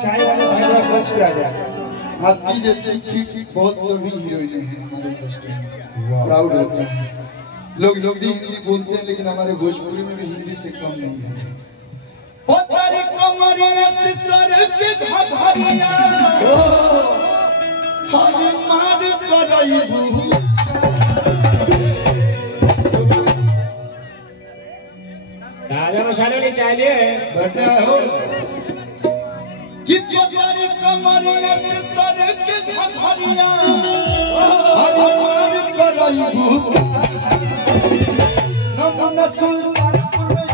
चाय वाले मंच पे आ जाए। आपकी जैसी बहुत बड़ी हीरोइन है हमारे इंडस्ट्री में, प्राउड होता है। लोग हिंदी बोलते हैं लेकिन हमारे भोजपुरी में भी हिंदी से कम नहीं है। पतारी कमरिया से सर के घाघरिया हर मार करई ताजा मसाले नहीं चाहिए बटा हो कि पतारी कमरिया से सर के घाघरिया हर मार करई नमन सुल्तानपुर में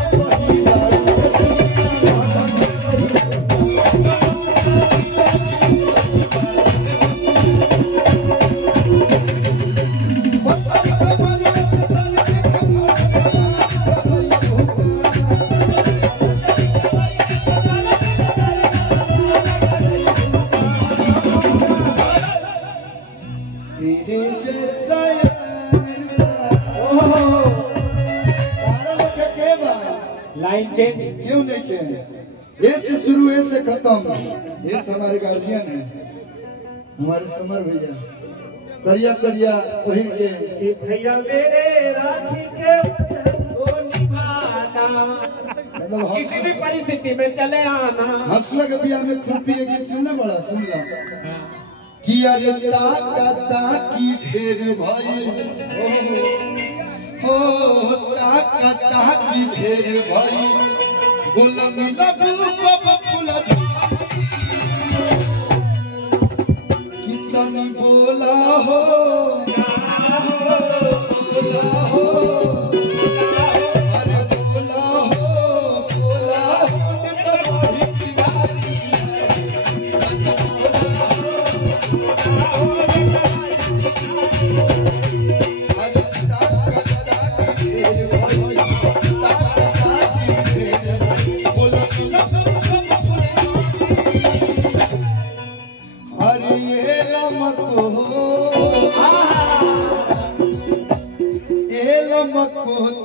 लाइन चेंज क्यों नहीं किए? ए से शुरू ए से खत्म। ये हमारे गार्जियन है, हमारे समर भैया करिया करिया वही के भैया मेरे राखी के ओ निभाना मतलब किसी भी परिस्थिति में चले आना। हंसुआ के बिया में खूबी है कि सुनना बड़ा सुन ला कि अरे ताकता की ढेर भाई हो ताकता की ढेर भाई बोला मिला बाबा फूला कितनी बोला हो बोला हो अरे बोला हो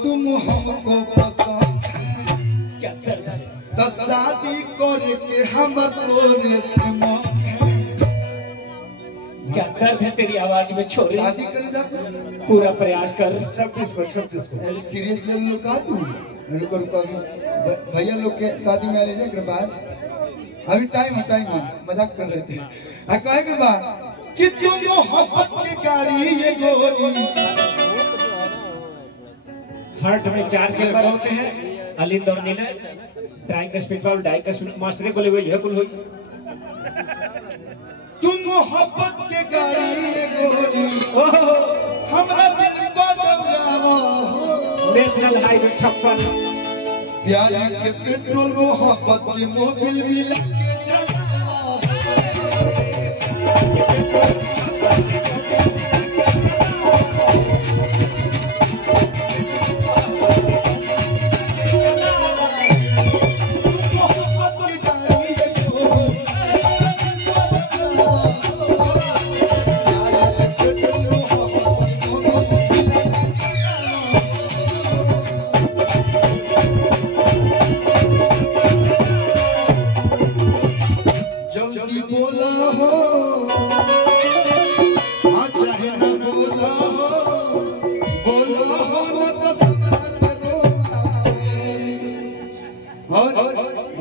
तुम हमको पसंद तो शादी करके हम तोरे से क्या दर्द है तेरी आवाज में छोरी। शादी कर जाते पूरा प्रयास कर। 26 को सीरियस ले लो का तू भैया लोग के शादी में आने के बाद अभी टाइम है मजाक कर रहे थे। कहे के बाद कि तुम मोहब्बत की गाड़ी ये गोरी हार्ट में 4 चेम्बर होते हैं, अलिंद और नीला, डाई का स्पिटफॉल, डाई का मास्टर बोले हुए यह कुल हुई। तुम मोहब्बत के गाड़ी ये गोरी हमरा दिल को दबाओ नेशनल हाईवे 56 प्यार के पेट्रोल मोहब्बत के मोबिल भी लगे चलाओ।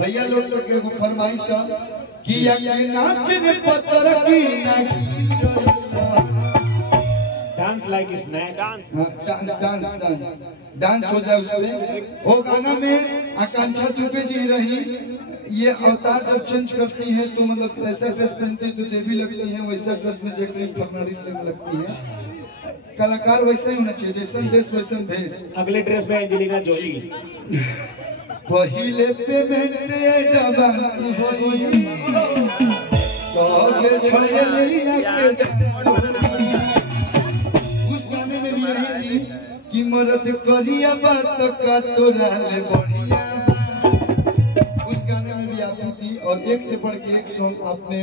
भैया लोग के फरमाइश किया नाच ने पत्थर की ना डांस लाइक स्नैक। डांस हो जाए उसमें। वो गाना में आकांक्षा चुपे जी रही, ये अवतार जब चेंज करती है तो मतलब ऐसा ड्रेस पहनती है तो देवी लगती है, वैसा ड्रेस में जैकलीन फर्नांडिस लगती है। कलाकार वैसा ही होना चाहिए, जैसा ड्रेस वैसा भेष। अगले ड्रेस में एंजेलिना जोली। पहिले पेमेंट एडवांस होई सबे छड़लिया के डांस। उस गाने में भी यही थी कि मर्द करिया बात का तोरा ले बढ़िया। उस गाने में भी आती थी और एक से बढ़ के एक सॉन्ग आपने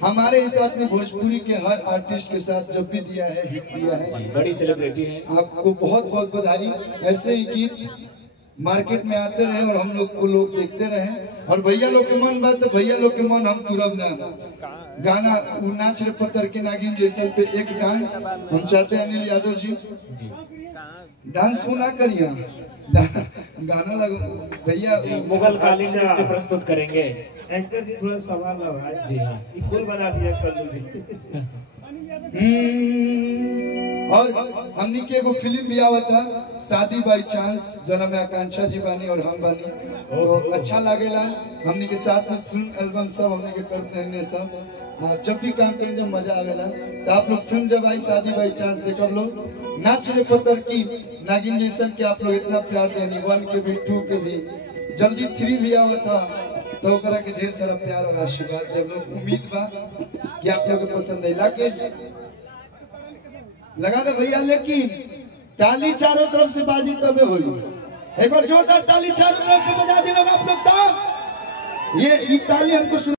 हमारे हिसाब से भोजपुरी के हर आर्टिस्ट के साथ जब भी दिया है, हिट दिया है। बड़ी सेलिब्रिटी है, आपको बहुत बहुत बधाई। ऐसे ही गीत मार्केट में आते रहे और हम लोग को लोग देखते रहे। और भैया लोग के मन बात तो भैया लोग के मन हम तुरंत ना गाना नाच रे पत्थर के नागिन जैसे पे एक डांस हम चाहते हैं अनिल यादव जी डांस को ना करिए, गाना लगो भैया। मुगल कालीन नृत्य प्रस्तुत करेंगे। एंकर जी थोड़ा सवाल ना भाई। जी हाँ, इक्वल बना दिया कर लो। और हमनी के एगो फिल्म भी आवत था शादी बाई चांस, जना में आकांक्षा जी बानी और हम बानी, तो अच्छा लागेला। हमनी के साथ में फिल्म एल्बम सब हमनी के करते हैं सब। जब भी काम करें जब मजा आवेला। तो आप लोग फिल्म जब आई शादी बाई चांस देखब लोग, नाच रे पत्थर की नागिन जैसन के आप लोग इतना प्यार देनी, 1 के भी 2 के भी, जल्दी 3 भी आवत था तो ओकरा के ढेर सारा प्यार और आशीर्वाद जब लोग। उम्मीद बा कि आप लोग को पसंद आई। लाके लगा दे भैया, लेकिन ताली चारों तरफ से बाजी तबे होई। एक बार जोरदार ताली चारों तरफ से बजा दे लोग आप लोग। ये ताली हमको